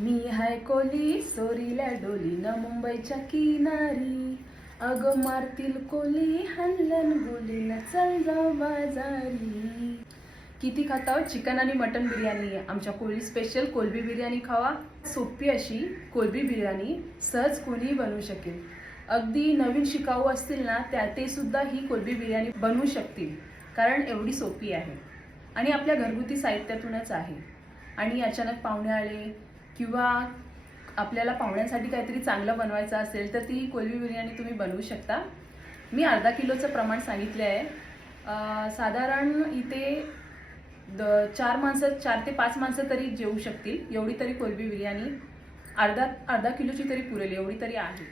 मी हाय कोली सोरील्या डोलीनं मुंबईच्या किनारी. अग मारतील कोली हल्लन गोलीनं चल जाऊ बाजारी. किती खाताव हो? चिकन आणि मटन बिर्याणी. आमच्या कोळी स्पेशल कोलबी बिर्याणी खावा. सोपी अशी कोलबी बिर्याणी सहज कोणीही बनवू शकेल. अगदी नवीन शिकाऊ असतील ना त्या ते सुद्धा ही कोलबी बिर्याणी बनवू शकतील. कारण एवढी सोपी आहे. आणि आपल्या घरगुती साहित्यातूनच आहे. आणि अचानक पाहुणे आले किंवा आपल्याला पाहुण्यांसाठी काहीतरी चांगलं बनवायचं असेल तर ती कोलबी बिर्याणी तुम्ही बनवू शकता. मी अर्धा किलोचं प्रमाण सांगितलं आहे. साधारण इथे द चार माणसं चार ते पाच माणसं तरी जेवू शकतील. एवढी तरी कोलबी बिर्याणी. अर्धा अर्धा किलोची तरी पुरेल एवढी तरी आहे.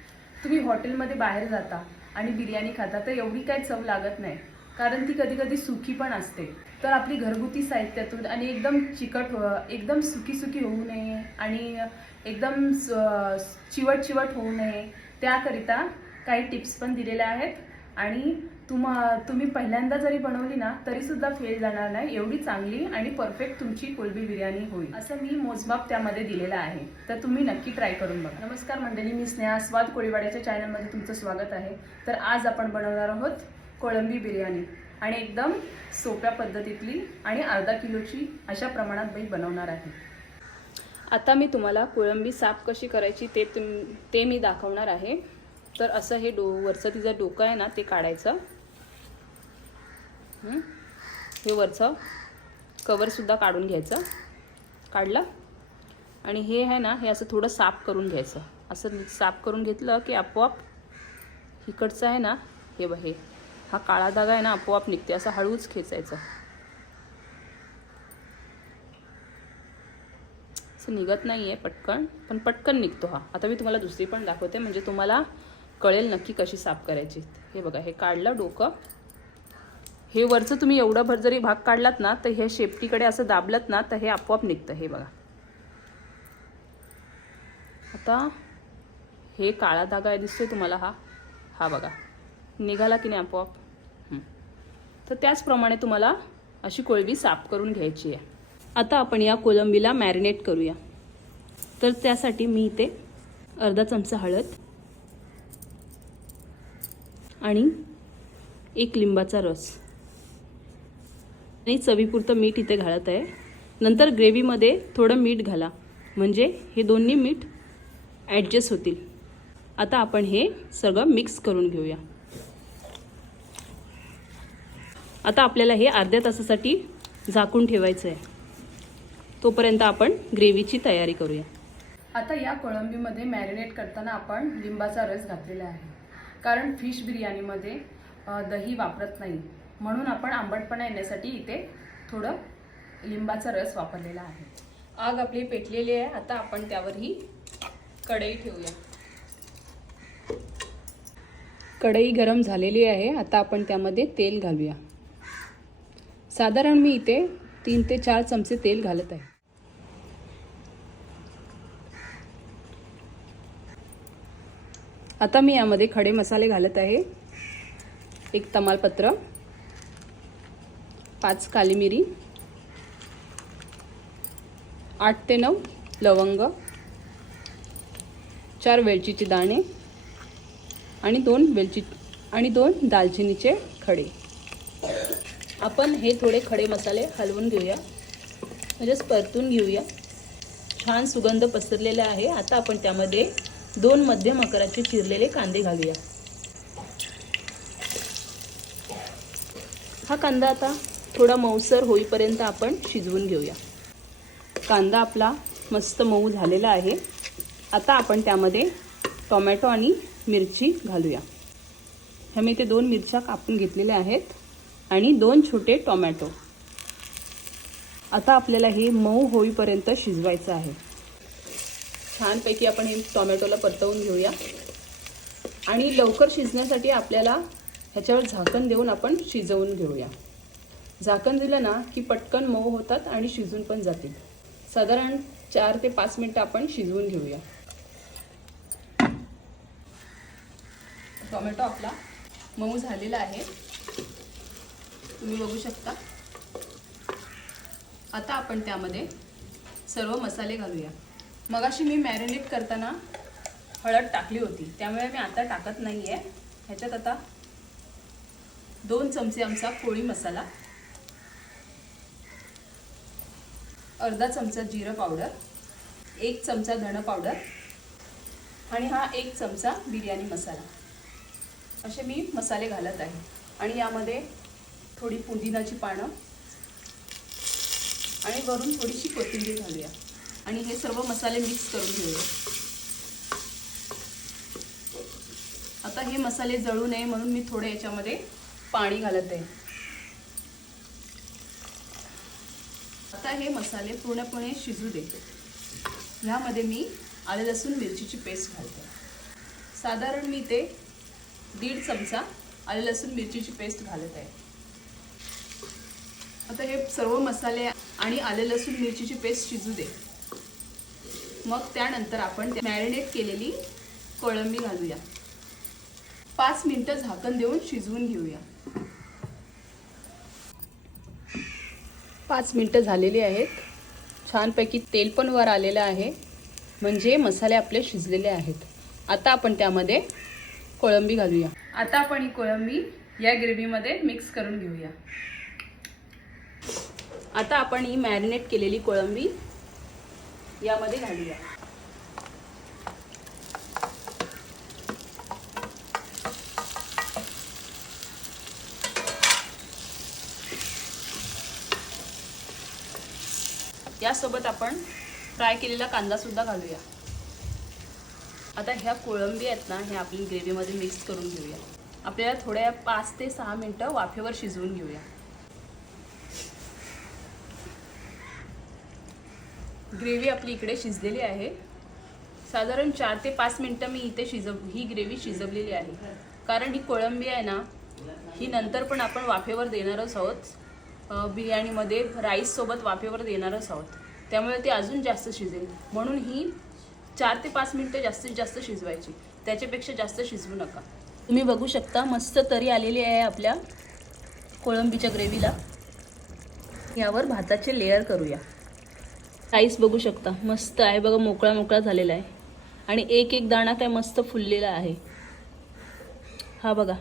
तुम्ही हॉटेलमध्ये बाहेर जाता आणि बिर्याणी खाता तर एवढी काय चव लागत नाही. कारण ती कधी कधी सुखी पण असते. तर आपली घरगुती साहित्यातून आणि एकदम चिकट एकदम सुकी सुकी होऊ नये आणि एकदम स- चिवट चिवट होऊ नये त्याकरिता काही टिप्स पण दिलेल्या आहेत. आणि तुम्हा तुम्ही पहिल्यांदा जरी बनवली ना तरी सुद्धा फेल जाणार नाही एवढी चांगली आणि परफेक्ट तुमची कोलबी बिर्याणी होईल. असं मी मोजमाप त्यामध्ये दिलेलं आहे. तर तुम्ही नक्की ट्राय करून बघा. नमस्कार मंडळी मी स्नेहा स्वाद कोळीवाड्याच्या चॅनलमध्ये तुमचं स्वागत आहे. तर आज आपण बनवणार आहोत कोळंबी बिर्याणी. आणि एकदम सोप्या पद्धतीतली आणि अर्धा किलोची अशा प्रमाणात बाई बनवणार आहे. आता मी तुम्हाला कोळंबी साफ कशी करायची ते तुम ते मी दाखवणार आहे. तर असं हे डो वरचं तिचं डोकं आहे ना ते काढायचं. हे? वरचं कवरसुद्धा काढून घ्यायचं. काढलं? आणि हे आहे ना हे असं थोडं साफ करून घ्यायचं. असं साफ करून घेतलं की आपोआप इकडचं आहे ना हे बघ हे. हा काळा धागा आहे ना आपोआप निघते असं हळूच खेचायचं. असं निघत नाही आहे पटकन पण पटकन निघतो हा. आता मी तुम्हाला दुसरी पण दाखवते. म्हणजे तुम्हाला कळेल नक्की कशी साफ करायची. हे बघा हे काढलं डोकं. हे वरचं तुम्ही एवढं भर जरी भाग काढलात ना तर हे शेपटीकडे असं दाबलत ना तर हे आपोआप निघतं. हे बघा. आता हे काळा धागा आहे दिसतोय तुम्हाला हा. हा बघा. निघाला की नाही आपोआप? तर त्याचप्रमाणे तुम्हाला अशी कोळंबी साफ करून घ्यायची आहे. आता आपण या कोलंबीला मॅरिनेट करूया. तर त्यासाठी मी इथे अर्धा चमचा हळद आणि एक लिंबाचा रस. आणि चवीपुरतं मीठ इथे घालत आहे. नंतर ग्रेव्हीमध्ये थोडं मीठ घाला. म्हणजे हे दोन्ही मीठ ॲडजस्ट होतील. आता आपण हे सगळं मिक्स करून घेऊया. आता आपल्याला हे अर्ध्या तासासाठी झाकून ठेवायचं आहे तोपर्यंत आपण ग्रेव्हीची तयारी करूया. आता या कोळंबीमध्ये मॅरिनेट करताना आपण लिंबाचा रस घातलेला आहे. कारण फिश बिर्याणीमध्ये दही वापरत नाही. म्हणून आपण आंबटपणा येण्यासाठी इथे थोडं लिंबाचा रस वापरलेला आहे. आग आपली पेटलेली आहे. आता आपण त्यावर ही कढई ठेवूया. कढई गरम झालेली आहे. आता आपण त्यामध्ये तेल घालूया. साधारण मी इथे तीन ते चार चमचे तेल घालत आहे. आता मी यामध्ये खडे मसाले घालत आहे. एक तमालपत्र पाच काली मिरी आठ ते नऊ लवंग चार वेलचीचे दाणे आणि दोन वेलची आणि दोन दालचिनीचे खडे. आपण हे थोडे खडे मसाले हलवून घेऊया. म्हणजेच परतून घेऊया. छान सुगंध पसरलेला आहे. आता आपण त्यामध्ये दोन मध्यम आकाराचे चिरलेले कांदे घालूया. हा कांदा आता थोडा मऊसर होईपर्यंत आपण शिजवून घेऊया. कांदा आपला मस्त मऊ झालेला आहे. आता आपण त्यामध्ये टोमॅटो आणि मिरची घालूया. ह्या मी ते दोन मिरच्या कापून घेतलेल्या आहेत. आणि दोन छोटे टोमॅटो. आता आपल्याला हे मऊ होईपर्यंत शिजवायचं आहे. छानपैकी आपण हे टोमॅटोला परतवून घेऊया. आणि लवकर शिजण्यासाठी आपल्याला ह्याच्यावर झाकण देऊन आपण शिजवून घेऊया. झाकण दिलं ना की पटकन मऊ होतात आणि शिजून पण जातील. साधारण चार ते पाच मिनटं आपण शिजवून घेऊया. टोमॅटो आपला मऊ झालेला आहे. तुम्ही बघू शकता. आता आपण त्यामध्ये सर्व मसाले घालूया. मगाशी मी मॅरिनेट करताना हळद टाकली होती. त्यामुळे मी आता टाकत नाही आहे ह्याच्यात आता दोन चमचे आमचा पोळी मसाला अर्धा चमचा जिरं पावडर एक चमचा धणं पावडर आणि हा एक चमचा बिर्याणी मसाला. असे मी मसाले घालत आहे. आणि यामध्ये थोडी पुदिनाची पानं आणि वरून थोडीशी कोथिंबीर घालूया. आणि हे सर्व मसाले मिक्स करून घेऊया. आता हे मसाले जळू नये म्हणून मी थोडे याच्यामध्ये पाणी घालत आहे. आता हे मसाले पूर्णपणे शिजू दे. ह्यामध्ये मी आले लसूण मिरचीची पेस्ट घालते. साधारण मी ते दीड चमचा आले लसूण मिरचीची पेस्ट घालत आहे. आता हे सर्व मसाले आणि आले लसूण मिरचीची पेस्ट शिजू दे. मग त्यानंतर आपण मॅरिनेट केलेली कोळंबी घालूया. पाच मिनिटं झाकण देऊन शिजवून घेऊया. पाच मिनिटं झालेली आहेत. छानपैकी तेल पण वर आलेलं आहे. म्हणजे मसाले आपले शिजलेले आहेत. आता आपण त्यामध्ये कोळंबी घालूया. आता आपण ही कोळंबी या ग्रेव्हीमध्ये मिक्स करून घेऊया. आता आपण ही मॅरिनेट केलेली कोळंबी यामध्ये घालूया. यासोबत आपण फ्राय केलेला कांदा सुद्धा घालूया. आता ह्या कोळंबी आहेत ना ह्या आपली ग्रेव्हीमध्ये मिक्स करून घेऊया. आपल्याला थोड्या पाच ते सहा मिनटं वाफेवर शिजवून घेऊया. ग्रेव्ही आपली इकडे शिजलेली आहे. साधारण चार ते पाच मिनटं मी इथे शिजव ही ग्रेव्ही शिजवलेली आहे. कारण ही कोळंबी आहे ना ही नंतर पण आपण वाफेवर देणारच आहोत. बिर्याणीमध्ये राईससोबत वाफेवर देणारच आहोत. त्यामुळे ती अजून जास्त शिजेल. म्हणून ही चार ते पाच मिनटं जास्तीत जास्त शिजवायची. त्याच्यापेक्षा जास्त शिजवू नका. तुम्ही बघू शकता मस्त तरी आलेली आहे आपल्या कोळंबीच्या ग्रेव्हीला. यावर भाताचे लेअर करूया. साईज बघू शकता. मस्त आहे बघा मोकळा मोकळा झालेला आहे. आणि एक एक दाणा काय मस्त फुललेला आहे. हा बघा.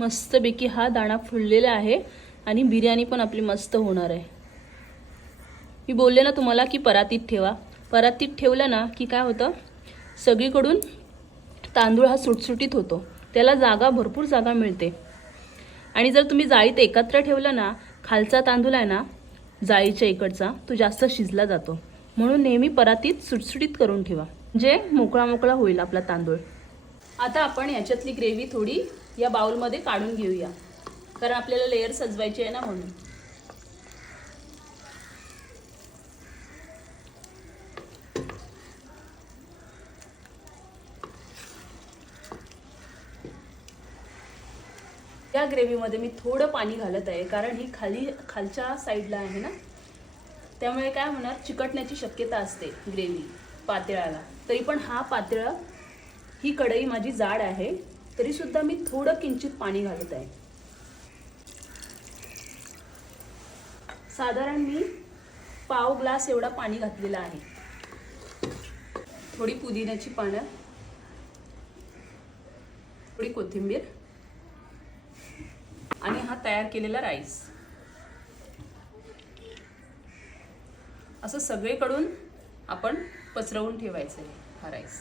मस्तपैकी हा दाणा फुललेला आहे आणि बिर्याणी पण आपली मस्त होणार आहे. मी बोलले ना तुम्हाला की परातीत ठेवा. परातीत ठेवलं ना की काय होतं? सगळीकडून तांदूळ हा सुटसुटीत होतो. त्याला जागा भरपूर जागा मिळते. आणि जर तुम्ही जाळीत एकत्र ठेवलं ना खालचा तांदूळ आहे ना जाळीच्या इकडचा तो जास्त शिजला जातो. म्हणून नेहमी परातीत सुटसुटीत करून ठेवा. जे मोकळा मोकळा होईल आपला तांदूळ. आता आपण याच्यातली ग्रेव्ही थोडी या बाउलमध्ये काढून घेऊया. कारण आपल्याला लेअर सजवायची आहे ना म्हणून. त्या ग्रेव्हीमध्ये मी थोडं पाणी घालत आहे कारण ही खाली खालच्या साईडला आहे ना त्यामुळे काय होणार चिकटण्याची शक्यता असते ग्रेव्ही पातळाला. तरी पण हा पातळ ही कढई माझी जाड आहे तरीसुद्धा मी थोडं किंचित पाणी घालत आहे. साधारण मी पाव ग्लास एवढा पाणी घातलेला आहे. थोडी पुदिन्याची पानं थोडी कोथिंबीर आणि हा तयार केलेला राईस. असं सगळीकडून आपण पसरवून ठेवायचं आहे हा राईस.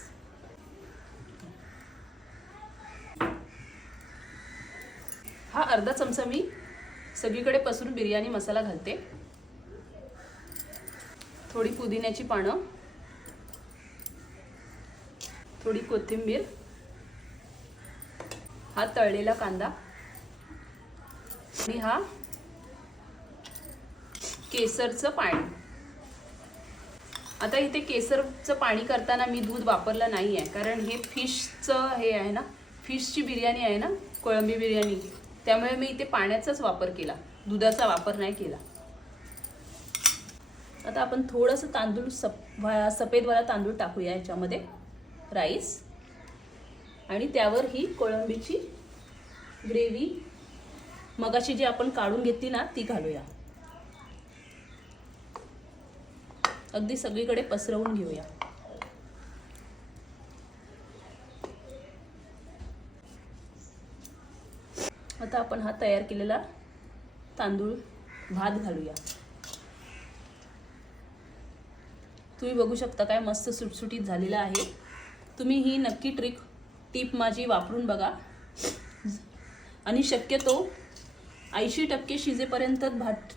हा अर्धा चमचा मी सगळीकडे पसरून बिर्याणी मसाला घालते. थोडी पुदिन्याची पानं थोडी कोथिंबीर हा तळलेला कांदा आणि हा केसरचं पाणी. आता इथे केसरचं पाणी करताना मी दूध वापरलं नाही आहे कारण हे फिशचं हे आहे ना फिशची बिर्याणी आहे ना कोळंबी बिर्याणी. त्यामुळे मी इथे पाण्याचाच वापर केला दुधाचा वापर नाही केला. आता आपण थोडंसं तांदूळ सप वा- सफेदवाला तांदूळ टाकूया याच्यामध्ये राईस. आणि त्यावर ही कोळंबीची ग्रेव्ही मगाशी जी आपण काढून घेतली ना ती घालूया. अगदी सगळीकडे पसरवून घेऊया. आता आपण हा तयार केलेला तांदूळ भात घालूया. तुम्ही बघू शकता काय मस्त सुटसुटीत झालेला आहे. तुम्ही ही नक्की ट्रिक टीप माझी वापरून बघा. आणि शक्यतो ऐंशी टक्के शिजेपर्यंत भात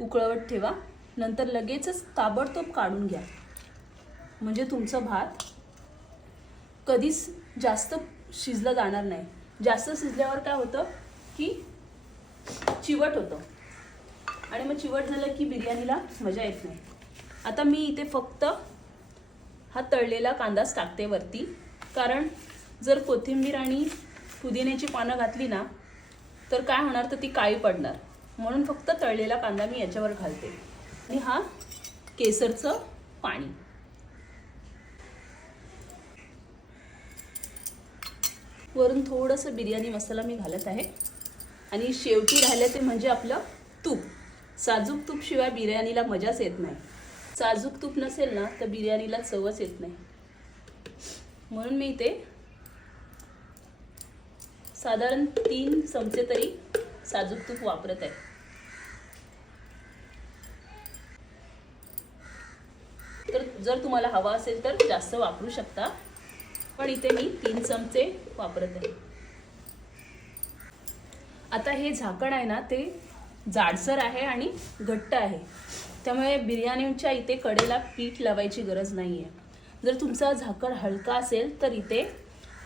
उकळवत ठेवा. नंतर लगेचच ताबडतोब काढून घ्या. म्हणजे तुमचं भात कधीच जास्त शिजलं जाणार नाही. जास्त शिजल्यावर काय होतं की चिवट होतं. आणि मग चिवट झालं की बिर्याणीला मजा येत नाही. आता मी इथे फक्त हा तळलेला कांदाच टाकते वरती. कारण जर कोथिंबीर आणि पुदिन्याची पानं घातली ना तर काय होणार? तर ती काळी पडणार. म्हणून फक्त तळलेला कांदा मी याच्यावर घालते. आणि हा केसरचं पाणी. वरून थोडंसं बिर्याणी मसाला मी घालत आहे. आणि शेवटी राहिलं ते म्हणजे आपलं तूप. साजूक तूपशिवाय बिर्याणीला मजाच येत नाही. साजूक तूप नसेल ना तर बिर्याणीला चवच येत नाही. म्हणून मी इथे साधारण तीन चमचे तरी साजूक तूप वापरत आहे. तर जर तुम्हाला हवा असेल तर जास्त वापरू शकता पण इथे मी तीन चमचे वापरत आहे. आता हे झाकण आहे ना ते जाडसर आहे आणि घट्ट आहे. त्यामुळे बिर्याणीच्या इथे कडेला पीठ लावायची गरज नाही आहे जर तुमचा झाकण हलका असेल तर इथे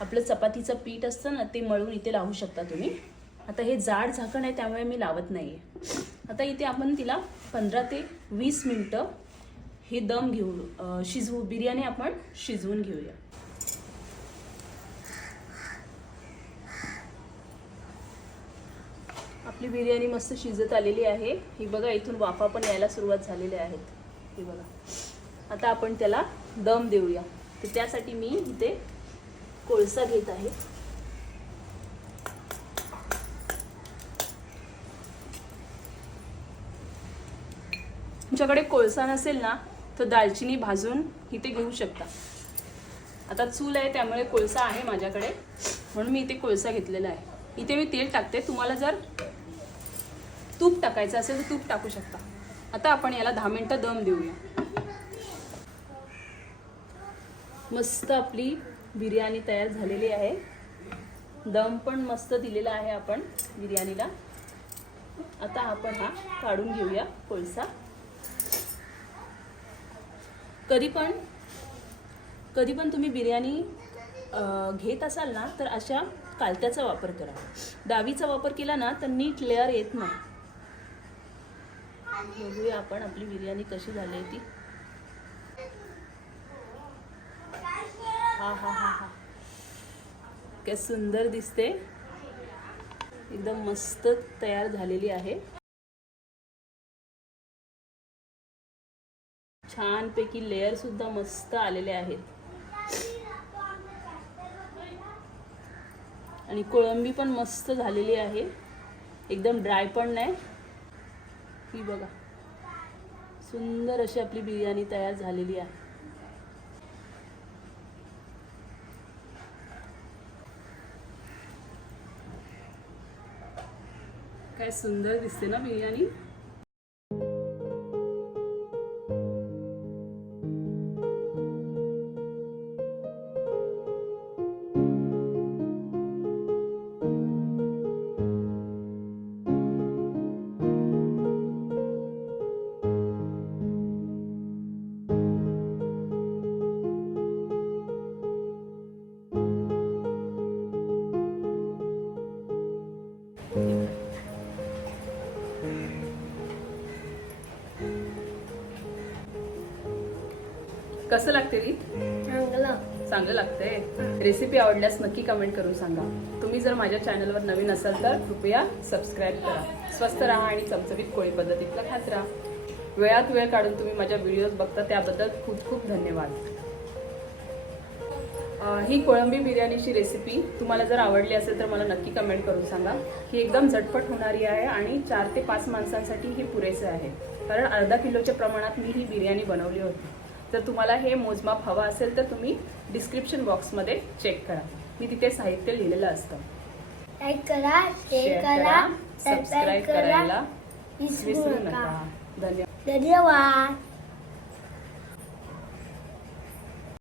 आपलं चपातीचं पीठ असतं ना ते मळून इथे लावू शकता तुम्ही. आता हे जाड झाकण आहे त्यामुळे मी लावत नाही आहे आता इथे आपण तिला पंधरा ते वीस मिनटं हे दम घेऊ शिजवू बिर्याणी आपण शिजवून घेऊया. आपली बिर्याणी मस्त शिजत आलेली आहे. ही बघा इथून वाफा पण यायला सुरुवात झालेल्या आहेत. हे बघा. आता आपण त्याला दम देऊया. तर त्यासाठी मी इथे कोळसा घेत आहे. तुमच्याकडे कोळसा नसेल ना तर दालचिनी भाजून इथे घेऊ शकता. आता चूल आहे त्यामुळे कोळसा आहे माझ्याकडे. म्हणून मी इथे कोळसा घेतलेला आहे. इथे मी तेल टाकते. तुम्हाला जर तूप टाकायचं असेल तर तूप टाकू शकता. आता आपण याला दहा मिनटं दम देऊया. मस्त आपली बिर्याणी तयार झालेली आहे. दम पण मस्त दिलेला आहे आपण बिर्याणीला. आता आपण हा काढून घेऊया कोळसा. कधी पण कधी पण तुम्ही बिर्याणी घेत असाल ना तर अशा कालत्याचा वापर करा. डावीचा वापर केला ना तर नीट लेअर येत नाही. बघूया आपण आपली बिर्याणी कशी झाली आहे ती. हा हा हा हा. काय सुंदर दिसते. एकदम मस्त तयार झालेली आहे. छानपैकी लेअर सुद्धा मस्त आलेले आहेत. आणि कोळंबी पण मस्त झालेली आहे. एकदम ड्राय पण नाही. ही बघा. सुंदर अशी आपली बिर्याणी तयार झालेली आहे. काय सुंदर दिसते ना बिर्याणी. कसं लागते चांगलं. लागतंय. रेसिपी आवडल्यास नक्की कमेंट करून सांगा. तुम्ही जर माझ्या चॅनलवर नवीन असाल तर कृपया सबस्क्राईब करा. स्वस्त राहा आणि चमचमीत कोळी पद्धतीतला खात राहा. वेळात वेळ काढून तुम्ही माझ्या व्हिडिओज बघता त्याबद्दल खूप खूप धन्यवाद. ही कोळंबी बिर्याणीची रेसिपी तुम्हाला जर आवडली असेल तर मला नक्की कमेंट करून सांगा. ही एकदम झटपट होणारी आहे आणि चार ते पाच माणसांसाठी ही पुरेसे आहे. कारण अर्धा किलोच्या प्रमाणात मी ही बिर्याणी बनवली होती. जर तुम्हाला हे मोजमाप हवं असेल तर तुम्ही डिस्क्रिप्शन बॉक्समध्ये चेक करा. मी तिथे साहित्य लिहिलेलं असतं. लाईक करा शेअर करा करा सबस्क्राईब सबस्क्राईब करा. करायला विसरू नका. धन्यवाद. धन्यवाद.